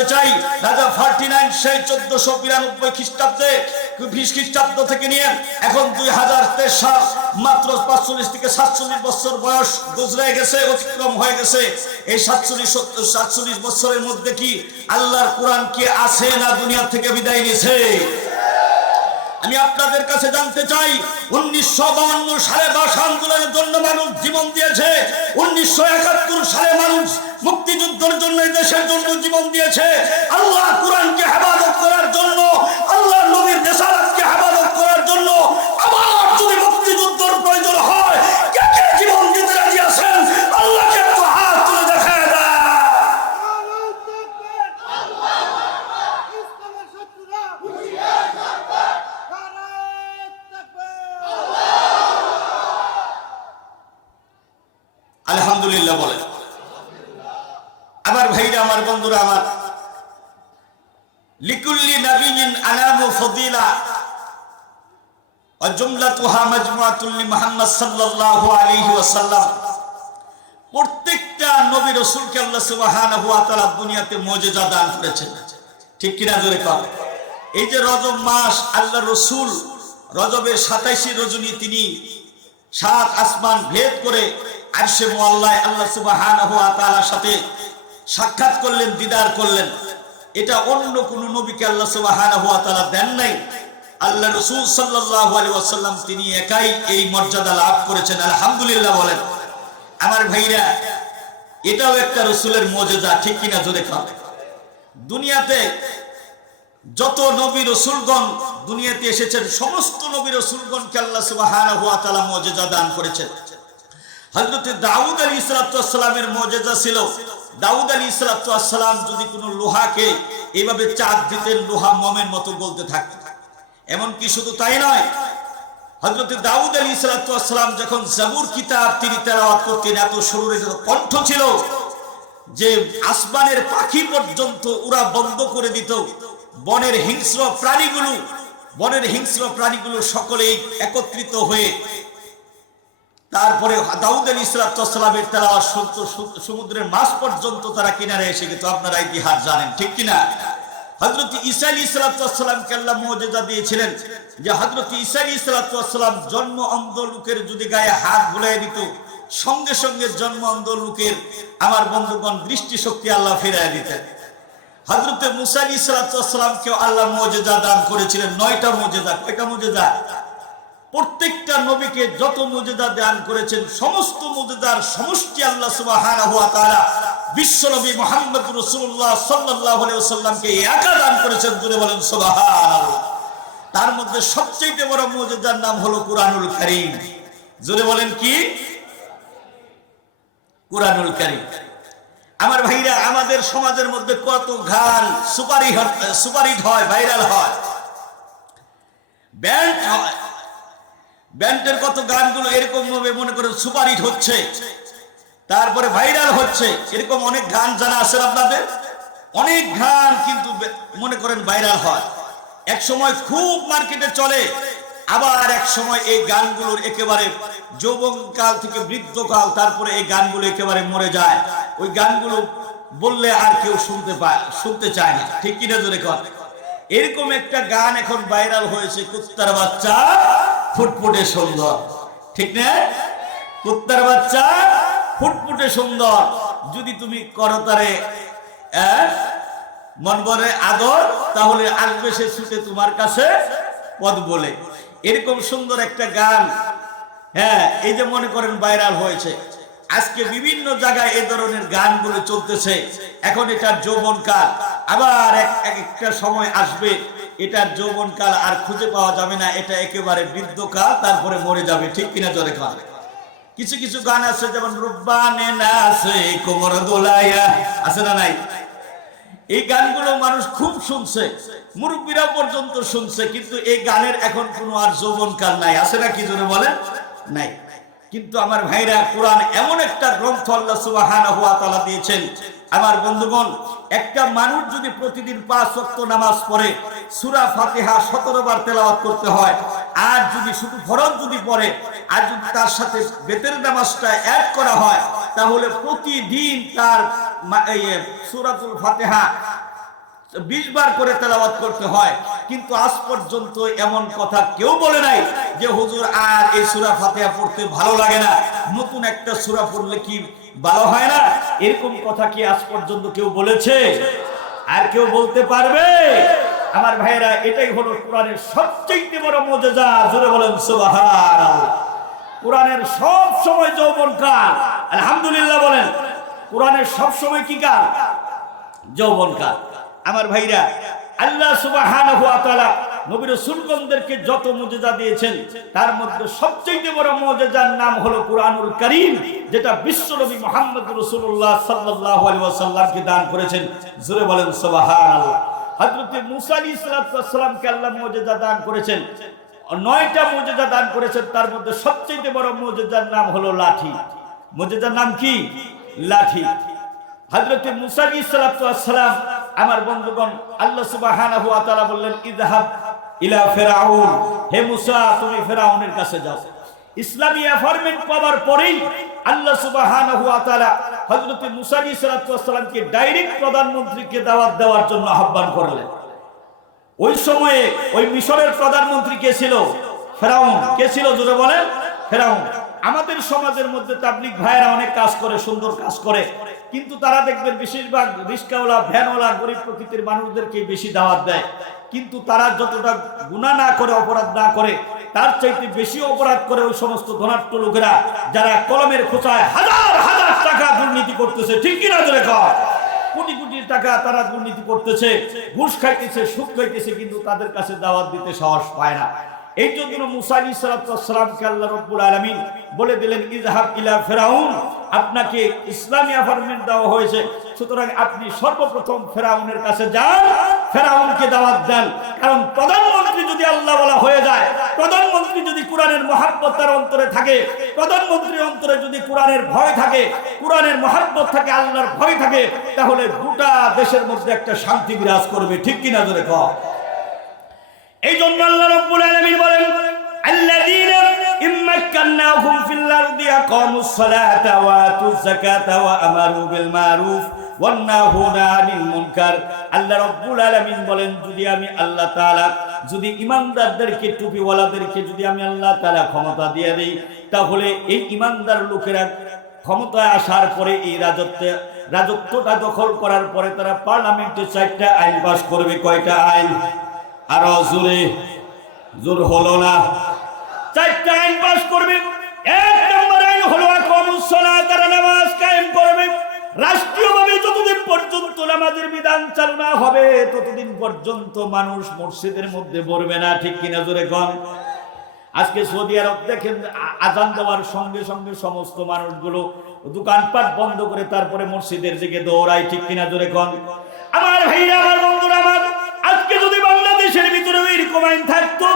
জানতে চাই রাজা 49 সেই 1492 খ্রিস্টাব্দ থেকে নিয়ে এখন 2023 সাল, মাত্র 45 থেকে 47 বছর বয়স গুজরে গেছে, অতিক্রম হয়ে গেছে। এই 47 বছরের মধ্যে কি আল্লাহর কোরআন কি আছে না দুনিয়া থেকে বিদায় নিয়েছে? আমি আপনাদের কাছে জানতে চাই, 1952 সালে ভাষা আন্দোলনের জন্য মানুষ জীবন দিয়েছে, 1971 সালে মানুষ মুক্তিযুদ্ধের জন্য দেশের জন্য জীবন দিয়েছে। আল্লাহ কোরআনকে হেফাজত করার জন্য, আল্লাহ নবীর রিসালাতকে হেফাজত করার জন্য আবার যদি মুক্তিযুদ্ধের প্রয়োজন হয়, কে কে জীবন দিতে রাজি আছেন? আল্লাহকে একটু হাত তুলে দেখায় দেয়। আলহামদুলিল্লাহ বলেন। আমার ভাইরা, আমার বন্ধুরা, আমার লিকুল্লি নবিয়্যিন আলামু ফাদিলা ওয়া জুমলাতুহা মাজমুআতুন লিমুহাম্মদ সাল্লাল্লাহু আলাইহি ওয়াসাল্লাম। প্রত্যেকটা নবী রাসূলকে আল্লাহ সুবহানাহু ওয়া তাআলা দুনিয়াতে মুজিজা দান করেছেন, ঠিক কিনা জোরে কর। এই যে রজব মাস, আল্লাহ রাসূল রজবের 27 রজনী তিনি 7 আসমান ভেদ করে আরশে মুআল্লায় আল্লাহ সুবহানাহু ওয়া তাআলার সাথে সাক্ষাৎ করলেন, দিদার করলেন। এটা অন্য কোন নবীকে আল্লাহ সুবহানাহু ওয়া তাআলা দেন নাই। আল্লাহ রাসূল সাল্লাল্লাহু আলাইহি ওয়াসাল্লাম তিনি একাই এই মর্যাদা লাভ করেছেন। আলহামদুলিল্লাহ বলেন। আমার ভাইরা, এটাও একটা রাসূলের মুজিজা, ঠিক কিনা জোরে কর। দুনিয়াতে যত নবী রাসূলগণ দুনিয়াতে এসেছেন, সমস্ত নবী রাসূলগণকে আল্লাহ সুবহানাহু ওয়া তাআলা মুজিজা দান করেছেন। হযরত দাউদ আলাইহিস সালামের মুজিজা ছিল, দাউদ আলাইহিস সালাম যদি কোনো লোহাকে এইভাবে চাপ দিতেন, লোহা মোমের মতো গলতে থাকত। এমনকি শুধু তাই নয়, হযরত দাউদ আলাইহিস সালাম যখন জাবুর কিতাব তিনি তেলাওয়াত করতেন, এত সরুর কণ্ঠ ছিল যে আসমানের পাখি পর্যন্ত উড়া বন্ধ করে দিত। বনের হিংস্র প্রাণীগুলো সকলেই একত্রিত হয়ে তারপরে দাউদ আলাইহিস সালামের তেলাওয়াত শুনতো, সমুদ্রের মাঝ পর্যন্ত তারা কিনারে এসে গেত। আপনারা ইতিহাস জানেন, ঠিক কিনা। হযরত ঈসা আলাইহিস সালামকে আল্লাহ মুজিজা দিয়েছিলেন যে হযরত ঈসা আলাইহিস সালাম জন্ম অন্ধ লোকের যদি গায়ে হাত বুলিয়ে দিত, সঙ্গে সঙ্গে জন্ম অন্ধ লোকের আমার বন্ধুগণ দৃষ্টিশক্তি আল্লাহ ফিরিয়ে দিতেন। হযরত মুসা আলাইহিস সালামকেও আল্লাহ মুজিজা দান করেছিলেন, 9টা মুজিজা। কয়টা মুজিজা? প্রত্যেকটা নবীকে যত মুজিজা দান করেছেন, সমস্ত মুজিজার সমষ্টি আল্লাহ সুবহানাহু ওয়া তাআলা বিশ্ব নবী মুহাম্মদ রাসূলুল্লাহ সাল্লাল্লাহু আলাইহি ওয়াসাল্লামকে একা দান করেছেন। জোরে বলেন সুবহানাল্লাহ। তার মধ্যে সবচেয়ে বড় মুজিজার নাম হলো কুরআনুল কারীম। জোরে বলেন কি? কুরআনুল কারীম। আমার ভাইরা, আমাদের সমাজের মধ্যে কত গান সুপারহিট হয়, ভাইরাল হয়, ব্যান্ড হয়। ব্যান্ডের কত গানগুলো এরকম ভাবে মনে করেন সুপারহিট হচ্ছে, তারপরে ভাইরাল হচ্ছে। এরকম অনেক গান জানা আছে আপনাদের? অনেক গান কিন্তু মনে করেন ভাইরাল হয়, এক সময় খুব মার্কেটে চলে, আবার এক সময় এই গানগুলোর একেবারে যৌবনকাল থেকে বৃদ্ধকাল, তারপরে এই গানগুলো একেবারে মরে যায়। ওই গানগুলো বললে আর কেউ শুনতে চায় না, ঠিক কিনা জোরে কর। এরকম একটা গান এখন ভাইরাল হয়েছে, কুত্তার বাচ্চা ফুটফুটে সুন্দর, ঠিক না? কুত্তার বাচ্চা ফুটফুটে সুন্দর, যদি তুমি করো তারে মন ভরে আদর, তাহলে আসবে সে ছুটে তোমার কাছে পদ বলে। এরকম সুন্দর একটা গান, হ্যাঁ, এই যে মনে করেন ভাইরাল হয়েছে। আজকে বিভিন্ন জায়গায় এই ধরনের গানগুলো চলতেছে। এখন এটার যৌবনকাল, আবার একটা সময় আসবে এটার যৌবনকাল আর খুঁজে পাওয়া যাবে না, এটা একেবারে বৃদ্ধকাল, তারপরে মরে যাবে, ঠিক কিনা জোরে কর। কিছু কিছু গান আছে, যেমন রুব্বানে নাসে কোমর দোলাইয়া, আছে না নাই? এই গানগুলো মানুষ খুব শুনছে, মুরব্বীরা পর্যন্ত শুনছে, কিন্তু এই গানের এখন কোনো আর যৌবনকাল নাই, আছে না? কি জোরে বলেন? নাই। কিন্তু আমার ভাইরা, কোরআন এমন একটা গ্রন্থ আল্লাহ সুবহানাহু ওয়া তাআলা দিয়েছেন। আমার বন্ধুগণ, একটা মানুষ যদি প্রতিদিন 5 ওয়াক্ত নামাজ পড়ে, সূরা ফাতিহা 17 বার তেলাওয়াত করতে হয়, আর যদি শুধু ফরজ যদি পড়ে, আর যদি তার সাথে বেতের নামাজটা অ্যাড করা হয়, তাহলে প্রতিদিন তার সূরাতুল ফাতিহা 20 বার করে তেলাওয়াত করতে হয়, কিন্তু আজ পর্যন্ত এমন কথা কেউ বলে নাই যে হুজুর আর এই সূরা ফাতিহা পড়তে ভালো লাগে না, নতুন একটা সূরা পড়লে কি ভালো হয় না, এরকম কথা কি আজ পর্যন্ত কেউ বলেছে? আর কেউ বলতে পারবে? আমার ভাইরা, এটাই হলো কোরআনের সবচেয়ে বড় মুজিজা। জোরে বলেন সুবহানাল্লাহ। কোরআনের সব সময় যৌবনকাল। আলহামদুলিল্লাহ বলেন। কোরআনের সব সময় কি কাল? যৌবনকাল। আমার ভাইরা, আল্লাহ সুবহানাহু ওয়া তাআলা নবী রাসূলগণদেরকে যত মুজিজা দিয়েছেন তার মধ্যে সবচেয়ে বড় মুজিজার নাম হলো কুরআনুল কারীম, যেটা বিশ্বনবী মুহাম্মদ রাসূলুল্লাহ সাল্লাল্লাহু আলাইহি ওয়াসাল্লামকে দান করেছেন। জোরে বলেন সুবহানাল্লাহ। হযরত মূসা আলাইহিস সালামকে আল্লাহ মুজিজা দান করেছেন, 9টা মুজিজা দান করেছেন। তার মধ্যে সবচেয়ে বড় মুজিজার নাম হলো লাঠি। মুজিজার নাম কি? লাঠি। হযরত মূসা আলাইহিস সালাম, আমার বন্ধুগণ, আল্লাহ সুবহানাহু ওয়া তাআলা বললেন ইযহাব ইলা ফিরাউন, হে মূসা তুমি ফিরাউনের কাছে যাও। ইসলামী অ্যাফার্মেন্ট পাওয়ার পরেই আল্লাহ সুবহানাহু ওয়া তাআলা হযরত মূসা আলাইহিস সালামকে ডাইরেক্ট প্রধানমন্ত্রীকে দাওয়াত দেওয়ার জন্য আহ্বান করলেন। ওই সময়ে ওই মিশরের প্রধানমন্ত্রী কে ছিল? ফেরাউন। কে ছিল? জোরে বলেন। ফেরাউন। আমাদের সমাজের মধ্যে তাবলীগ ভাইয়েরা অনেক কাজ করে, সুন্দর কাজ করে, কিন্তু তারা দেখবেন বেশিরভাগ রিস্কাওয়ালা, ভ্যানওয়ালা, গরিব প্রকৃতির মানুষদেরকে বেশি দাওয়াত দেয়। কিন্তু তারা যতটা গুনাহ না করে, অপরাধ না করে, তার চাইতে বেশি অপরাধ করে ওই সমস্ত ধনাঢ্য লোকেরা যারা কলমের খোঁচায় হাজার হাজার টাকা দুর্নীতি করতেছে। ঠিক কিনা জোরে কর? কোটি কোটি টাকা তারা দুর্নীতি করতেছে, ঘুষ খাইতেছে, সুদ খাইতেছে, কিন্তু তাদের কাছে দাওয়াত দিতে সাহস পায় না। এই জন্য মূসা আলাইহিস সালামকে আল্লাহ রাব্বুল আলামিন বলে দিলেন ইযহাব ইলা ফিরাউন, আপনাকে ইসলামী অ্যাপয়েন্টমেন্ট দেওয়া হয়েছে, সুতরাং আপনি সর্বপ্রথম ফিরাউনের কাছে যান, ফিরাউনকে দাওয়াত দেন। কারণ প্রধানমন্ত্রী যদি আল্লাহ বলা হয়ে যায়, প্রধানমন্ত্রী যদি কোরআনের মহব্বত তার অন্তরে থাকে, প্রধানমন্ত্রীর অন্তরে যদি কোরআনের ভয় থাকে, কোরআনের মহব্বত থাকে, আল্লাহর ভয় থাকে, তাহলে গোটা দেশের মধ্যে একটা শান্তি বিরাজ করবে। ঠিক কিনা জোরে কও? এই জন্য আল্লাহ রাব্বুল আলামিন বলেন আল্লাযীনা ইম্মাক্কান্নাহুম ফিল আরদি আকামুস সালাতা ওয়া আতুজ যাকাতা ওয়া আমারু বিল মারুফ ওয়া নাহাউনা আনিল মুনকার। আল্লাহ রাব্বুল আলামিন বলেন, যদি আমি আল্লাহ তাআলা যদি ঈমানদারদেরকে, টুপিওয়ালাদেরকে যদি আমি আল্লাহ তাআলা ক্ষমতা দিয়ে দেই, তাহলে এই ঈমানদার লোকেরা ক্ষমতায় আসার পরে এই রাজত্বটা দখল করার পরে তারা পার্লামেন্টে 4টা আইন পাস করবে। কয়টা আইন? আরো জোরে, জোর হলো না। 4টা আইন পাস করবে। 1 নম্বর আইন হলো আকামুস সালাত, তারা নামাজ কায়েম করবে। রাষ্ট্রীয়ভাবে যতদিন পর্যন্ত নামাজের বিধান চালু না হবে ততদিন পর্যন্ত মানুষ মসজিদের মধ্যে পড়বে না। ঠিক কিনা জোরে কোন? আজকে সৌদি আরব দেখেন, আজান দেওয়ার সঙ্গে সঙ্গে সমস্ত মানুষগুলো দোকানপাট বন্ধ করে তারপরে মসজিদের দিকে দৌড়ায়। ঠিক কিনা জোরে কোন? আমার ভাইরা, আমার বন্ধুরা, আমার আজকে যদি বাংলাদেশের ভিতরে এরকম আইন থাকতো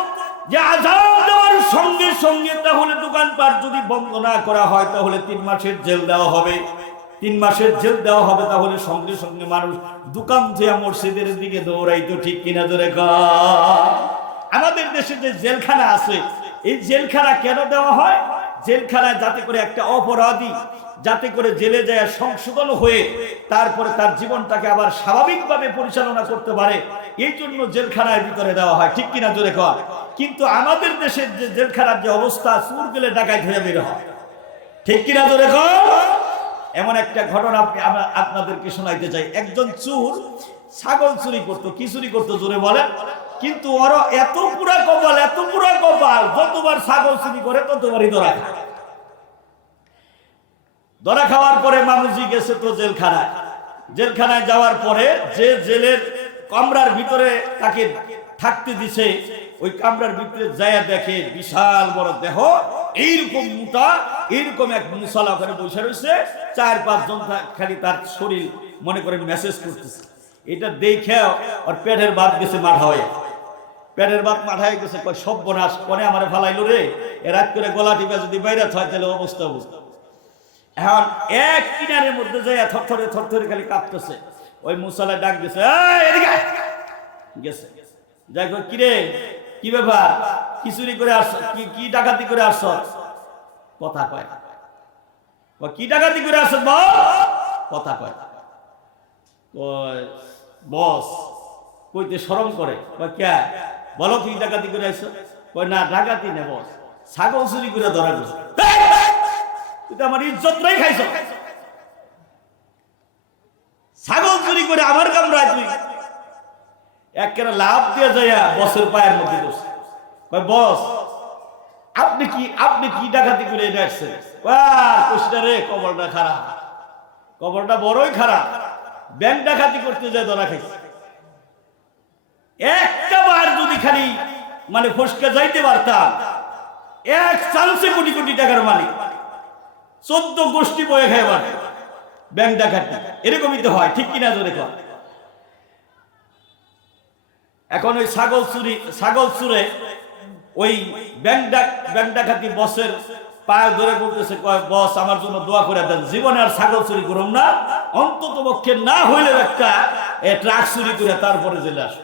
যে আযান দেওয়ার সঙ্গে সঙ্গে তাহলে দোকানপাট যদি বন্ধ না করা হয় তাহলে 3 মাসের জেল দেওয়া হবে, 3 মাসের জেল দেওয়া হবে, তাহলে সঙ্গে সঙ্গে মানুষ দোকান থেকে মসজিদের দিকে দৌড়াইতো। ঠিক কিনা জোরে কর? আমাদের দেশে যে জেলখানা আছে, এই জেলখানা কেন দেওয়া হয়? জেলখানা যাতে করে একটা অপরাধী যাতে করে জেলে যায় সংশোধন হয়ে তারপরে তার জীবনটাকে আবার স্বাভাবিকভাবে পরিচালনা করতে পারে, এই জন্য জেলখানার ভিতরে দেওয়া হয়। ঠিক কিনা জোরে কর? কিন্তু আমাদের দেশের যে জেলখানার যে অবস্থা, চুর গেলে ডাকাত হয়ে বের হয়। ঠিক কিনা জোরে কর? এমন একটা ঘটনা আপনাদেরকে শোনাইতে চাই। একজন চোর ছাগল চুরি করতো। কি চুরি করতো? জোরে বলেন। কিন্তু ওর এত পুরা কপাল, এত পুরা কপাল, যতবার ছাগল চুরি করে ততবারই ধরা খায়। ধরা খাওয়ার পরে মামুজি গেছে তো জেলখানায়। জেলখানায় যাওয়ার পরে যে জেলের কামরার ভিতরে তাকে থাকতে দিছে, ওই কামরার ভিতরে যায় দেখে বিশাল বড় দেহ, এইরকম মোটা, এইরকম এক মুসালা করে বসে রয়েছে, 4-5 জন খালি তার শরীর মনে করেন মেসেজ করতেছে। এটা দেখে ওর পেটের ভাত গেছে মাঠা হয়ে, পেটের ভাত মাঠা হয়ে গেছে। কয় সর্বনাশ, পরে আমার ফালাইলো রে, এ রাত করে গলা টিপা যদি বাইরে হয় তাহলে অবস্থা বুঝতে। এখন এক কিনারের মধ্যে যায় থরথরে থরথরে খালি কাঁপতেছে। ওই মুসালা ডাক দিছে, এদিকে গেছে। যাই হোক, কিরে কি ব্যাপার, কি চুরি করে আসছ, কি ডাকাতি করে আসছ? কথা কয়। কি ডাকাতি করে আসছ? কথা কয়। বস কইতে শরম করে, কে বলো কি ডাকাতি করে আইছো? কই না ডাকাতি নেব, ছাগল চুরি করে ধরা গেছে। তুই তো আমার ইজ্জত নাই খাইছ, ছাগল চুরি করে আমার কামড়ায় তুই। একেবারে লাভ দিয়ে যাইয়া বসের পায়ের মধ্যে বসে কয় বস আপনি কি ডাকাতি করে এটা আসছেন? রে কবরটা খারাপ, কবরটা বড়ই খারাপ, ব্যাংক ডাকাতি করতে যায় ধরা খাইছে। একটা বার যদি খালি মানে ফসকে যাইতে পারতাম, এক চান্সে কোটি কোটি টাকার মালিক, 14 গোষ্ঠী বয়ে খায় পারত ব্যাংক ডাকাতি। এরকমই তো হয়, ঠিক কিনা জোরে কর। এখন ওই ছাগল চুরে ওই ব্যাংক ডাকাতি বসের পায়ে ধরে বলতেছে, কয় বস আমার জন্য দোয়া করে দেন, জীবনে আর ছাগল চুরি করুন না, অন্তত পক্ষে না হইলে একটা ট্রাক চুরি করে তারপরে জেলে আসে।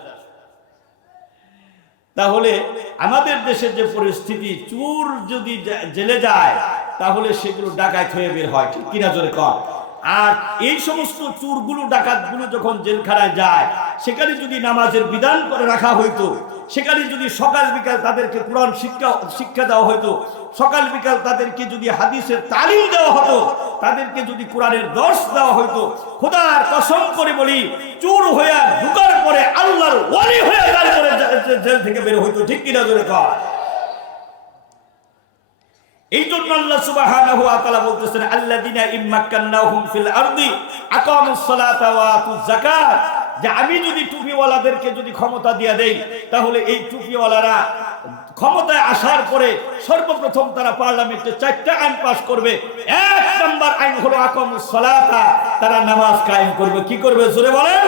তাহলে আমাদের দেশের যে পরিস্থিতি, চোর যদি জেলে যায় তাহলে সেগুলো ডাকাত হয়ে বের হয়, ঠিক কিনা জোরে কর। আর এই সমস্ত চোরগুলো ডাকাতগুলো যখন জেলখানায় যায়, সেখানে যদি নামাজের বিধান করে রাখা হইতো, সেখানে যদি সকাল বিকাল তাদেরকে কোরআন শিক্ষা দেওয়া হইতো, সকাল বিকাল তাদেরকে যদি হাদিসের তালিম দেওয়া হতো, তাদেরকে যদি কোরআনের দর্শ দেওয়া হইতো, খোদার কসম করে বলি চোর হয়ে ঢুকার পরে আল্লাহর ওয়ালি হয়ে তারপরে জেল থেকে বের হইতো, ঠিক কিনা জোরে কর। এই জন্য আল্লাহ সুবহানাহু ওয়া তাআলা বলতেছেন, আল্লাযিনা ইম্মাক্কান্নাহুম ফিল আরদি আকামুস সালাতা ওয়া আতুজ যাকাত, যে আমি যদি টুপিওয়ালাদেরকে যদি ক্ষমতা দিয়ে দেই, তাহলে এই টুপিওয়ালারা ক্ষমতায় আসার পরে সর্বপ্রথম তারা পার্লামেন্টে 4টা আইন পাস করবে। 1 নাম্বার আইন হলো আকামুস সালাতা, তারা নামাজ কায়েম করবে। কি করবে জোরে বলেন?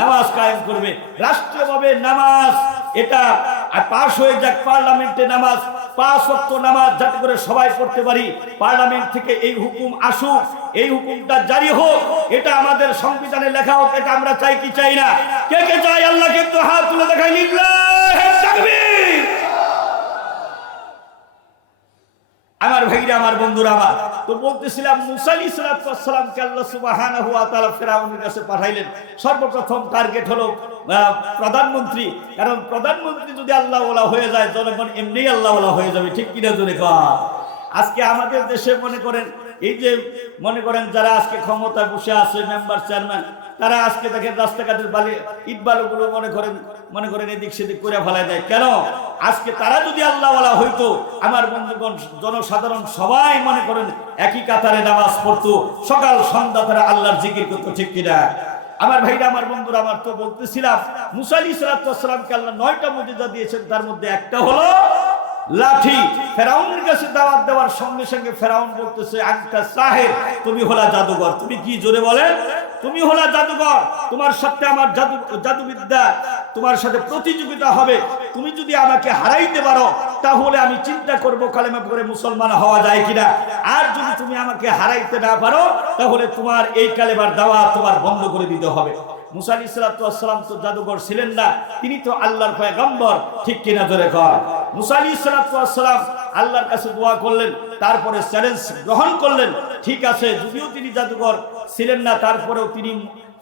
নামাজ কায়েম করবে। রাষ্ট্রীয়ভাবে নামাজ এটা পাস হয়ে যাক, পার্লামেন্টে নামাজ 5 ওয়াক্ত নামাজ যাতে করে সবাই পড়তে পারি, পার্লামেন্ট থেকে এই হুকুম আসুক, এই হুকুমটা জারি হোক, এটা আমাদের সংবিধানে লেখা হোক। এটা আমরা চাই কি চাই না? কে কে চাই? আল্লাহকে একটু হাত তুলে দেখাই, লিল্লাহি তাকবীর। আমার ভাইরা, আমার বন্ধুরা, আমার তো বলতেছিলাম, মুসা আলাইহিস সালামকে আল্লাহ সুবহানাহু ওয়া তাআলা ফেরাউনের কাছে পাঠাইলেন। সর্বপ্রথম টার্গেট হলো প্রধানমন্ত্রী, কারণ প্রধানমন্ত্রী যদি আল্লাহ ওয়ালা হয়ে যায়, জনগণ এমনি আল্লাহ ওয়ালা হয়ে যাবে, ঠিক কিনা জোরে কর। আজকে আমাদের দেশে মনে করেন, এই যে মনে করেন যারা আজকে ক্ষমতায় বসে আছে, মেম্বার চেয়ারম্যান, তারা আজকে দেখেন রাস্তাঘাটের ইট বালুগুলো মনে করেন এদিক সেদিক করে ফেলায় দেয়। কেন? আজকে তারা যদি আল্লাহওয়ালা হইতো, আমার বন্ধুগণ জনসাধারণ সবাই মনে করেন একই কাতারে নামাজ পড়তো, সকাল সন্ধ্যা তারা আল্লাহর জিকির করতো, ঠিক কিনা? আমার ভাইরা, আমার বন্ধুরা, আমার তো বলতেছিলাম, মুসা আলাইহিস সালামকে আল্লাহ 9টা মুজিজা দিয়েছেন, তার মধ্যে একটা হলো লাঠি। ফেরাউনের কাছে দাওয়াত দেওয়ার সঙ্গে সঙ্গে ফেরাউন বলতেছে, আনতা সাহির, তুমি হলা জাদুঘর। তুমি কি জোরে বলেন? তুমি হলা জাদুঘর, তোমার সাথে আমার জাদুবিদ্যা, তোমার সাথে প্রতিযোগিতা হবে। তুমি যদি আমাকে হারাইতে পারো, তাহলে আমি চিন্তা করব কালেমা পড়ে মুসলমান হওয়া যায় কিনা। আর যদি তুমি আমাকে হারাইতে না পারো, তাহলে তোমার এই কালেমার দাওয়াত তোমার বন্ধ করে দিতে হবে। মুসা আলাইহিস সালাম তো জাদুঘর ছিলেন না, তিনি তো আল্লাহর পয়গম্বর, ঠিক কিনা জোরে কর। মুসা আলাইহিস সালাম আল্লাহর কাছে দোয়া করলেন, তারপরে চ্যালেঞ্জ গ্রহণ করলেন। ঠিক আছে, যদিও তিনি জাদুঘর ছিলেন না, তারপরেও তিনি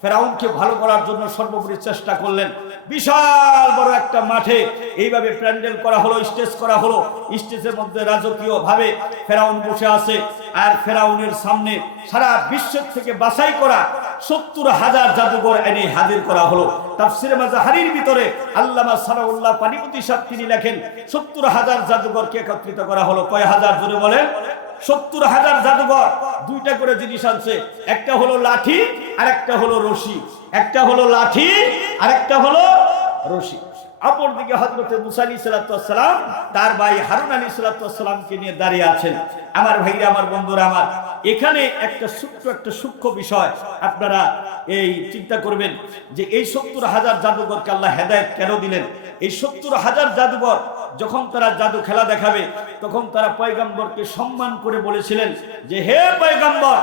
ফেরাউনকে ভালো করার জন্য সর্বোপরি চেষ্টা করলেন। বিশাল বড় একটা মাঠে এইভাবে প্যান্ডেল করা হলো, স্টেজ করা হলো। স্টেজের মধ্যে রাজকীয় ভাবে ফেরাউন বসে আছে, আর ফেরাউনের সামনে সারা বিশ্ব থেকে বাছাই করা 70,000 জাদুঘর এনে হাজির করা হলো। তাফসিরে মাজাহারির ভিতরে আল্লামা সানাউল্লাহ পানিপতি সাহেব তিনি লেখেন, 70,000 জাদুঘরকে একত্রিত করা হলো। কয় হাজার জোরে বলেন? 70,000 জাদুঘর। 2টা করে জিনিস আনছে, একটা হলো লাঠি আর একটা হলো রশি। একটা হলো লাঠি আর একটা হলো রশি। অপরদিকে হযরত মুসা আলাইহিস সালাম তার ভাই হারুন আলাইহিস সালামকে নিয়ে দাঁড়িয়ে আছেন। আমার ভাইরা, আমার বন্ধুরা, আমার এখানে একটা সূক্ষ্ম বিষয় আপনারা এই চিন্তা করবেন যে এই 70,000 জাদুঘরকে আল্লাহ হেদায়েত কেন দিলেন? এই 70,000 জাদুঘর যখন তারা জাদু খেলা দেখাবে, তখন তারা পয়গম্বরকে সম্মান করে বলেছিলেন যে, হে পয়গম্বর,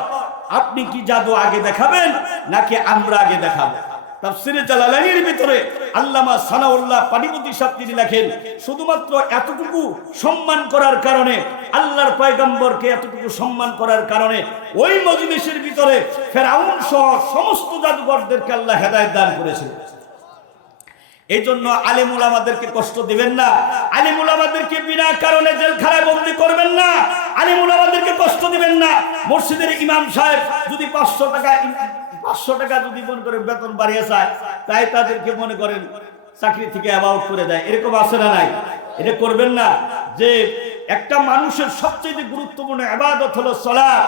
আপনি কি জাদু আগে দেখাবেন নাকি আমরা আগে দেখাবো? তাফসীরে জালালাইনের ভিতরে আল্লামা সানাউল্লাহ পানিপতি সাহেব তিনি লেখেন, শুধুমাত্র এতটুকু সম্মান করার কারণে, আল্লাহর পয়গম্বরকে এতটুকু সম্মান করার কারণে ওই মজলিসের ভিতরে ফেরাউন সহ সমস্ত জাদুঘরদেরকে আল্লাহ হেদায়েত দান করেছিলেন। এই জন্য আলেমুল আমাদেরকে কষ্ট দিবেন না, আলেমুল আমাদেরকে বিনা কারণে জেলখানায় বন্দী করবেন না, আলেমুল আমাদেরকে কষ্ট দিবেন না। মসজিদের ইমাম সাহেব যদি 500 টাকা যদি মনে করে বেতন বাড়িয়ে চায়, তাই তাদেরকে মনে করেন চাকরি থেকে অ্যাবাউট করে দেয়, এরকম আছে না নাই? এটা করবেন না। যে একটা মানুষের সবচেয়ে গুরুত্বপূর্ণ ইবাদত হলো সালাত,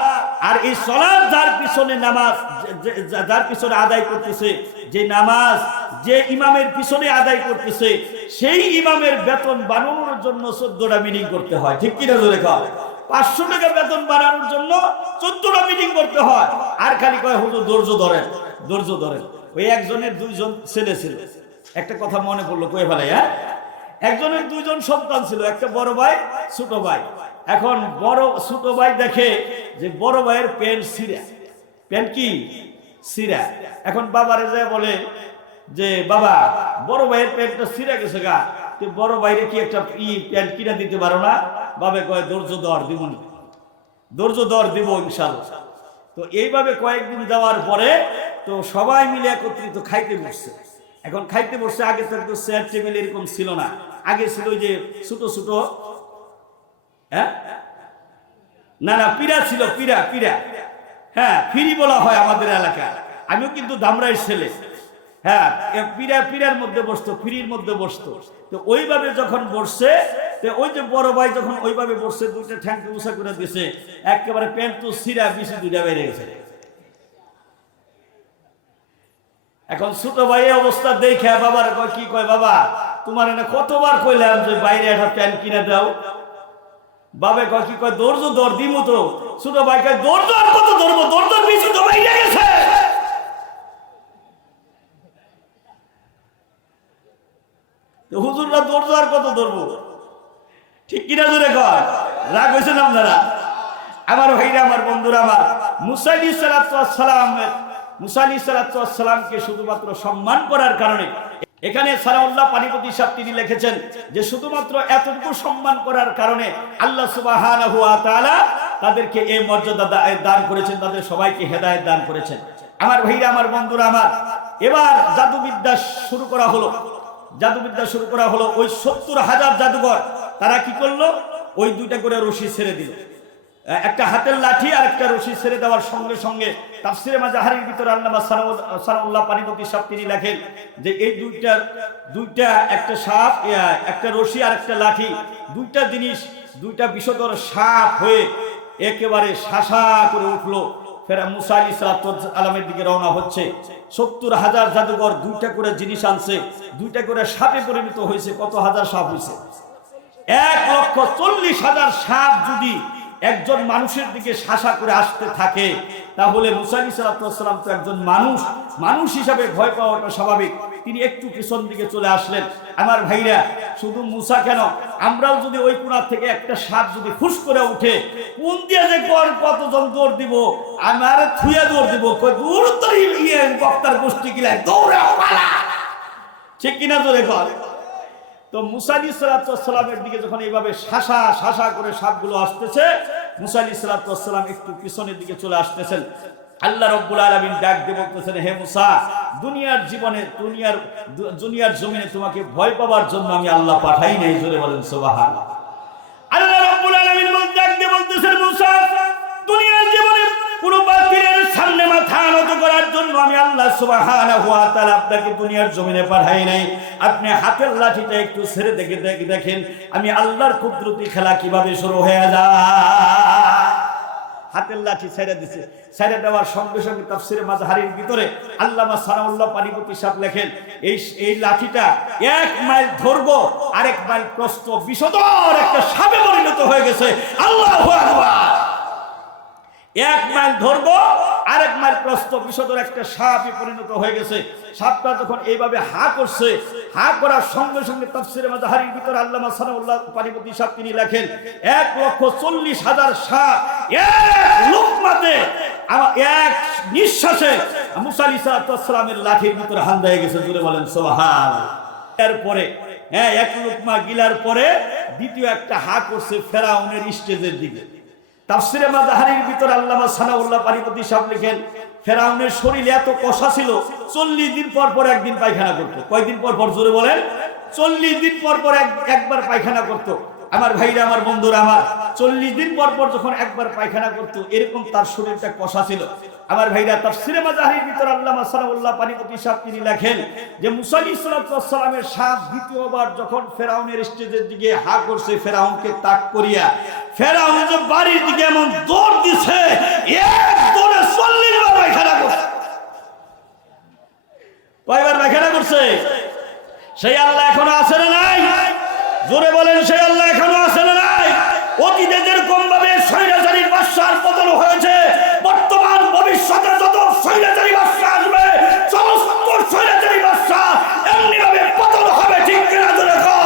আর এই সালাত যার পিছনে নামাজ, যার পিছনে আদায় করতেছে, যে নামাজ যে ইমামের পিছনে আদায় করতেছে, সেই ইমামের বেতন বানানোর জন্য 14টা মিটিং করতে হয়। ঠিক কিনা জোরে কয়? 500 টাকা বেতন বানানোর জন্য 14টা মিটিং করতে হয়। আর খালি কয় হুজুর ধৈর্য ধরেন, ধৈর্য ধরেন। ওই একজনের 2জন ছেলে ছিল, একটা কথা মনে পড়লো কয়ে ফেলে। হ্যাঁ, একজনের 2জন সন্তান ছিল, একটা বড় ভাই, ছোট ভাই। এখন ছোট ভাই দেখে যে বড় ভাইয়ের প্যান্ট ছিঁড়া, প্যান্ট কি ছিঁড়া। এখন বাবারে যায় বলে যে বাবা, বড় ভাইয়ের প্যান্টটা ছিঁড়া গেছে গা, তুই বড় ভাইরে কি একটা প্যান্ট কিনা দিতে পারো না? বাবে কয় ধৈর্য ধর, দিব না, ধৈর্য ধর, দিব ইনশাআল্লাহ। তো এইভাবে কয়েকদিন যাওয়ার পরে তো সবাই মিলে একত্রিত খাইতে বসছে। এখন খাইতে বসছে, আগে তো চেয়ার টেবিল এরকম ছিল না, আগে ছিল যে ছোট ছোট, হ্যাঁ না পিড়া ছিল, পিড়া। হ্যাঁ, ফিরি বলা হয় আমাদের এলাকায়, আমিও কিন্তু ধামরাইয়ের ছেলে। হ্যাঁ, পিড়ার মধ্যে বসতো, ফিরির মধ্যে বসতো। তো ওইভাবে যখন বসছে, ওই যে বড় ভাই যখন ওইভাবে বসছে, 2টা ঠ্যাংকে উঁচা করে দিছে, একেবারে প্যান্ট তো ছিঁড়া, বিশি 2টা বেড়ে গেছে। এখন ছোট ভাই অবস্থা দেখে বাবার কয়, কি কয়, বাবা তোমার এনে কতবার কইলাম যে বাইরে একটা প্যান্ট কিনে দাও। বাবে কয়, কি কয়, ধৈর্য ধর, দিমু তো। ছোট ভাই কয়, ধৈর্য আর কত ধরবো, ধৈর্য বেশি তো বাইরে গেছে। হুজুররা ধৈর্য আর কত ধরবো? ঠিক কিনা জোরে কয়? রাগ হয়েছেন আপনারা? আমার ভাইরা, আমার বন্ধুরা, আমার মুসা আলাইহিস সালামকে শুধুমাত্র সম্মান করার কারণে, এখানে সানাউল্লাহ পানিপতি সাহেব তিনি লিখেছেন যে শুধুমাত্র এতটুকু সম্মান করার কারণে আল্লাহ সুবহানাহু ওয়া তাআলা তাদেরকে এই মর্যাদা দান করেছেন, তাদের সবাইকে হেদায়েত দান করেছেন। আমার ভাইরা, আমার বন্ধুরা, আমার এবার জাদুবিদ্যা শুরু করা হলো। ওই 70,000 জাদুঘর তারা কি করলো, ওই 2টা করে রশি ছেড়ে দিল। একটা হাতের লাঠি আর একটা রশি ছেড়ে দেওয়ার সঙ্গে সঙ্গে তাফসিরে মাজাহারির ভিতরে আল্লামা সানাউল্লাহ পানিপতি সাহেব তিনি লেখেন যে এই দুইটা একটা সাপ, একটা রশি আর একটা লাঠি, 2টা জিনিস, 2টা বিষধর সাপ হয়ে একেবারে শাসা করে উঠলো। ফেরা মুসা আলাইহিস সালামের দিকে রওনা হচ্ছে। 70,000 জাদুঘর 2টা করে জিনিস আনছে, 2টা করে সাপে পরিণত হয়েছে। কত হাজার সাপ হয়েছে? 1,40,000 সাপ যদি একজন মানুষের দিকে শাসা করে আসতে থাকে, তাহলে মুসা আলাইহিস সালাম তো একজন মানুষ হিসাবে ভয় পাওয়াটা স্বাভাবিক। তিনি একটু পিছন দিকে চলে আসলেন। আমার ভাইরা, শুধু মুসা কেন, আমরাও যদি ওই কোণা থেকে একটা সাপ যদি ফুস করে উঠে, কোন দিয়ে যে কতজন দৌড় দিব, আমার থুয়ে দৌড় দিব, দূর তোর বক্তার গোষ্ঠী গিলায় দৌড়া পালা। ঠিক কিনা জোরে কর? তো মুসা আলাইহিস সালামের দিকে যখন এইভাবে শাসা করে সাপগুলো আসতেছে, মুসা আলাইহিস সালাম একটু পিছনের দিকে চলে আসতেছেন। আল্লাহ রাব্বুল আলামিন ডাক দিয়ে বলতেছেন, হে মুসা, দুনিয়ার জমিনে তোমাকে ভয় পাওয়ার জন্য আমি আল্লাহ পাঠাই নাই। জোরে বলেন সুবহানাল্লাহ। আল্লাহ রাব্বুল আলামিন ডাক দিয়ে বলতেছেন, মুসা, দুনিয়ার জীবনে কোন বাতিলের সামনে মাথা নত করার জন্য আমি আল্লাহ সুবহানাহু ওয়া তাআলা আপনাকে দুনিয়ার জমিনে পাঠাই নাই। আপনি হাতের লাঠিটা একটু ছেড়ে দেখেন আমি আল্লাহর কুদরতি খেলা কিভাবে শুরু হয়ে যায়। হাতের লাঠি ছেড়ে দিছে, ছেড়ে দেওয়ার সঙ্গে সঙ্গে তাফসিরে মাজাহারির ভিতরে আল্লামা সানাউল্লাহ পানিপতি সাহেব লেখেন, এই লাঠিটা 1 মাইল দৈর্ঘ্য, 1 মাইল প্রস্থ, বিষধর একটা সাপে পরিণত হয়ে গেছে। আল্লাহু আকবার। 1 মাইল দৈর্ঘ্য, 1 মাইল প্রস্থ, বিষধর একটা সাপে পরিণত হয়ে গেছে। সাপটা যখন এইভাবে হা করছে, হা করার সঙ্গে সঙ্গে তাফসিরে মাজাহারির ভিতরে আল্লামা সানাউল্লাহ পানিপতি সাহেব তিনি লেখেন, 1,40,000 সাপ এক লোকমাতে, এক নিঃশ্বাসে মুসা আলাইহিস সালামের লাঠির ভিতরে হান্দা হয়ে গেছে। জোরে বলেন সুবহানাল্লাহ। এরপরে এক লোকমা গিলার পরে দ্বিতীয় একটা হা করছে ফেরাউনের স্টেজের দিকে। তাফসিরে মাজাহারির ভিতরে আল্লামা সানাউল্লাহ পানিপতি সাহেব লিখেন, ফেরাউনের শরীরে এত কষা ছিল, 40 দিন পর পর একদিন পায়খানা করতো। কয়দিন পর পর জোরে বলেন? 40 দিন পর পর একবার পায়খানা করতো। আমার ভাইরা, আমার বন্ধুরা আমার, 40 দিন পর পর যখন একবার পায়খানা করতো, এরকম তার শরীরটা কষা ছিল। আমার ভাইরা, তাফসীরে মাজাহির ভিতর আল্লামা সানাউল্লাহ পানিপতি সাহেব তিনি লেখেন যে মুসা আলাইহিস সালামের সাপ দ্বিতীয়বার যখন ফেরাউনের স্টেজের দিকে হা করছে, ফেরাউনকে তাক করিয়া, ফেরাউন যে বাড়ির দিকে এমন দৌড় দিছে, এক দৌড়ে 40 বার পায়খানা করছে। কয়বার পায়খানা করছে? সেই আল্লাহ এখনো আছে না নাই? জোরে বলেন, সেই আল্লাহ এখনো আছে না নাই? অতীতে যেরকম ভাবে স্বৈরাচারী বাদশার পতন হয়েছে, বর্তমান ভবিষ্যতে যত স্বৈরাচারী বাদশা আসবে, সমস্ত স্বৈরাচারী বাদশা এমনি ভাবে পতন হবে। ঠিক কিনা জোরে কও?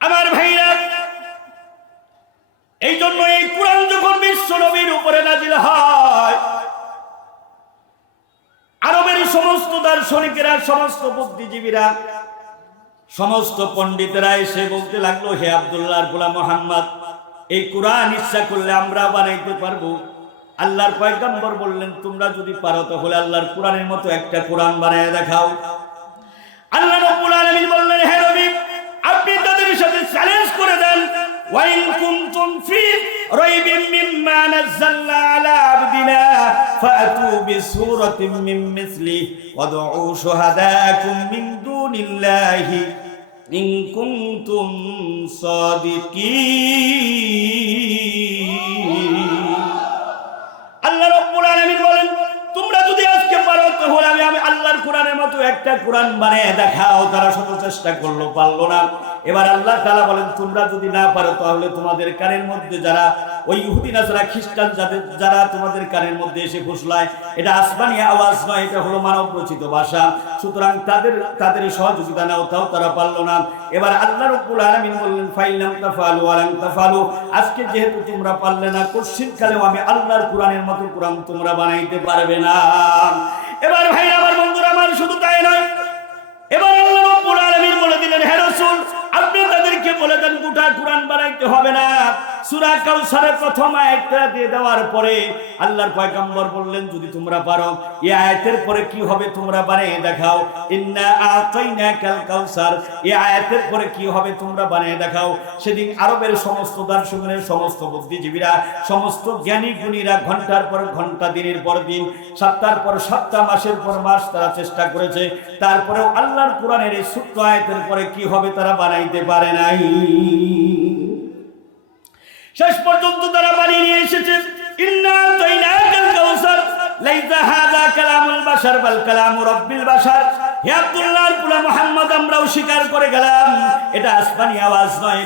আমার ভাইরা, এই জন্য এই কোরআন যখন বিশ্ব নবীর উপরে নাজিল হয়, আরবের সমস্ত দার্শনিকেরা, সমস্ত বুদ্ধিজীবীরা, সমস্ত পণ্ডিতেরা এসে বলতে লাগলো, হে আব্দুল্লাহর গোলাম মুহাম্মদ, এই কোরআন ইচ্ছা করলে আমরা বানাইতে পারবো। আল্লাহর পয়গম্বর বললেন, তোমরা যদি পারো তাহলে আল্লাহর কোরআনের মতো একটা কোরআন বানায় দেখাও। আল্লাহ রাব্বুল আলামিন বললেন, হে নবী, আপনি তাদের সাথে চ্যালেঞ্জ করে দেন, ওয়াইন কুনতুম ফি রাইবিন মিম্মা নাযালনা আলা আবদিনা ফাতু বিসূরাতিন মিন মিসলি ওয়াদউ শুহাদাকুম মিন দুনিল্লাহি ইন কুনতুম সাদিকিন। আল্লাহ রাব্বুল আলামিন বলেন, তোমরা যদি আজকে পারো তাহলে আমি আল্লাহর কোরআনের মতো একটা কোরআন বানিয়ে দেখাও। তারা শত চেষ্টা করলো, পারলো না। এবার আল্লাহ তাআলা বলেন, তোমরা যদি না পারো তাহলে তোমাদের কানের মধ্যে যারা ওই ইহুদি নাসারা খ্রিস্টান যারা তোমাদের কানের মধ্যে এসে ফুসলায়, এটা আসমানি আওয়াজ নয়, এটা হলো মানব রচিত ভাষা। সুতরাং তাদের সহযোগিতা নাও, তাও তারা পারলো না। এবার আল্লাহ রাব্বুল আলামিন বললেন, ফাইলাম তাফালু ওয়া লাম তাফালু, আজকে যেহেতু তোমরা পারলে না, কোশ্চিনকালেও আমি আল্লাহর কোরআনের মতো কোরআন তোমরা বানাইতে পারবে না। এবার ভাই, আমার বন্ধুরা আমার, শুধু তাই নয়, এবার আল্লাহ রাব্বুল আলামিন বলে দিলেন, হে রাসূল, আপনি তাদেরকে বলে দেন গোটা কোরআন বানাইতে হবে না। সূরা কাউসারের প্রথম আয়াতটা দিয়ে দেওয়ার পরে আল্লাহর পয়গম্বর বললেন, যদি তোমরা পারো এই আয়াতের পরে কি হবে তোমরা বানিয়ে দেখাও। ইন্না আতাইনাকাল কাউসার, এই আয়াতের পরে কি হবে তোমরা বানিয়ে দেখাও। সেদিন আরবের সমস্ত দার্শনিকের, সমস্ত বুদ্ধিজীবীরা, সমস্ত জ্ঞানী গুণীরা ঘন্টার পর ঘন্টা, দিনের পর দিন, সপ্তাহের পর সপ্তাহ, মাসের পর মাস তারা চেষ্টা করেছে। তারপরেও আল্লাহর কোরআনের এই ছোট্ট আয়াতের পরে কি হবে তারা বানাইতে পারে নাই। শেষ পর্যন্ত তারা বানিয়ে নিয়ে এসেছে, ইন্না আতাইনাকাল কাউসার লাইসা হাযা কালামুল বাশার বাল কালামু রাব্বিল বাশার। হে আব্দুল্লাহর গোলাম মুহাম্মদ, আমরাও স্বীকার করে গেলাম, এটা আসমানি আওয়াজ নয়,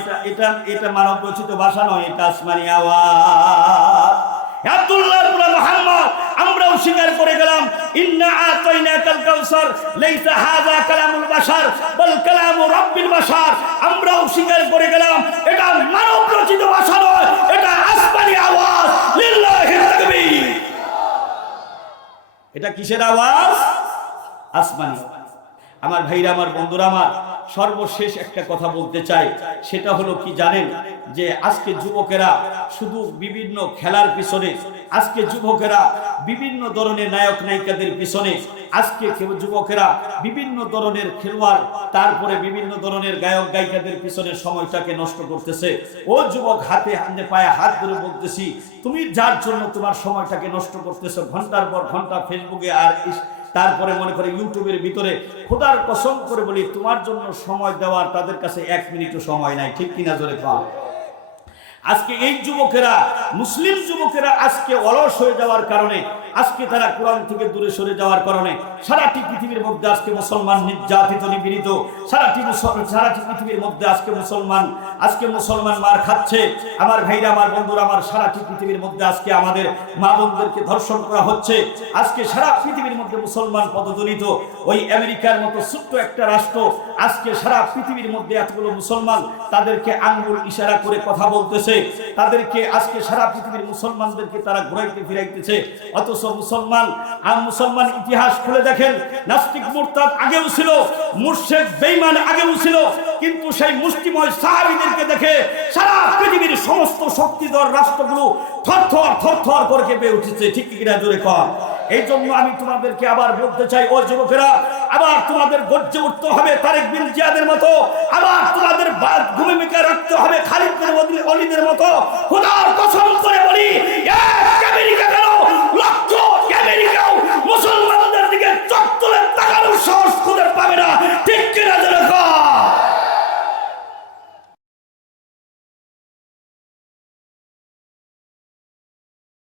এটা মানব রচিত ভাষা নয়, এটা আসমানি আওয়াজ। হে আব্দুল্লাহর গোলাম মুহাম্মদ, আমরাও স্বীকার করে গেলাম, ইন্না আতাইনাকাল কাউসার লাইসা হাযা কালামুল বাশার বাল কালামু রাব্বিল বাশার। আমরাও স্বীকার করে গেলাম, এটা মানব রচিত ভাষা নয়, এটা আসমানি আওয়াজ। লিল্লাহি তাকবীর। এটা কিসের আওয়াজ? আসমানি। আমার ভাইরা, আমার বন্ধুরা আমার, সর্বশেষ একটা কথা বলতে চাই, সেটা হলো কি জানেন, যে আজকে যুবকেরা শুধু বিভিন্ন খেলার পিছনে, আজকে যুবকেরা বিভিন্ন ধরনের নায়ক নায়িকাদের পিছনে, আজকে যুবকেরা বিভিন্ন ধরনের খেলোয়াড়, তারপরে বিভিন্ন ধরনের গায়ক গায়িকাদের পিছনে সময়টাকে নষ্ট করতেছে। ও যুবক, হাতে হাতে পায়ে হাত ধরে বলতেছি, তুমি যার জন্য তোমার সময়টাকে নষ্ট করতেছো, ঘন্টার পর ঘন্টা ফেসবুকে আর তারপরে মনে করে ইউটিউবের ভিতরে, খোদার কসম করে বলি, তোমার জন্য সময় দেওয়ার তাদের কাছে 1 মিনিটও সময় নাই। ঠিক কিনা জোরে কও? আজকে এই যুবকেরা, মুসলিম যুবকেরা আজকে অলস হয়ে যাওয়ার কারণে, আজকে তারা কোরআন থেকে দূরে সরে যাওয়ার কারণে সারাটি পৃথিবীর মধ্যে আজকে মুসলমান নির্যাতিত, নিপীড়িত। সারাটি পৃথিবীর মধ্যে আজকে মুসলমান মার খাচ্ছে। আমার ভাইরা, আমার বন্ধুরা আমার, সারাটি পৃথিবীর মধ্যে আজকে আমাদের মা বোনদেরকে ধর্ষণ করা হচ্ছে। আজকে সারা পৃথিবীর মধ্যে মুসলমান পদদলিত। ওই আমেরিকার মতো ছোট্ট একটা রাষ্ট্র আজকে সারা পৃথিবীর মধ্যে এতগুলো মুসলমান, তাদেরকে আঙ্গুল ইশারা করে কথা বলতেছে, তাদেরকে আজকে সারা পৃথিবীর মুসলমানদেরকে তারা ঘুরাইতে ফিরাইতেছে। অথচ মুসলমান আর মুসলমান ইতিহাস খুলে দেখেন, নাস্তিক মুরতাদ আগেও ছিল, মুশরিক বেঈমান আগেও ছিল, কিন্তু সেই মুষ্টিময় সাহাবীদেরকে দেখে সারা পৃথিবীর সমস্ত শক্তিধর রাষ্ট্রগুলো থরথর করে কেঁপে উঠেছে। ঠিক কিনা জোরে কর। এই জন্য আমি তোমাদেরকে আবার বলতে চাই, ও যুবকেরা, আবার তোমাদের গর্জে উঠতে হবে তারেক বিন জিয়াদের মতো, আবার তোমাদের ভূমিকা রাখতে হবে খালিদ বিন ওয়ালিদের মতো। খোদার কসম করে বলি,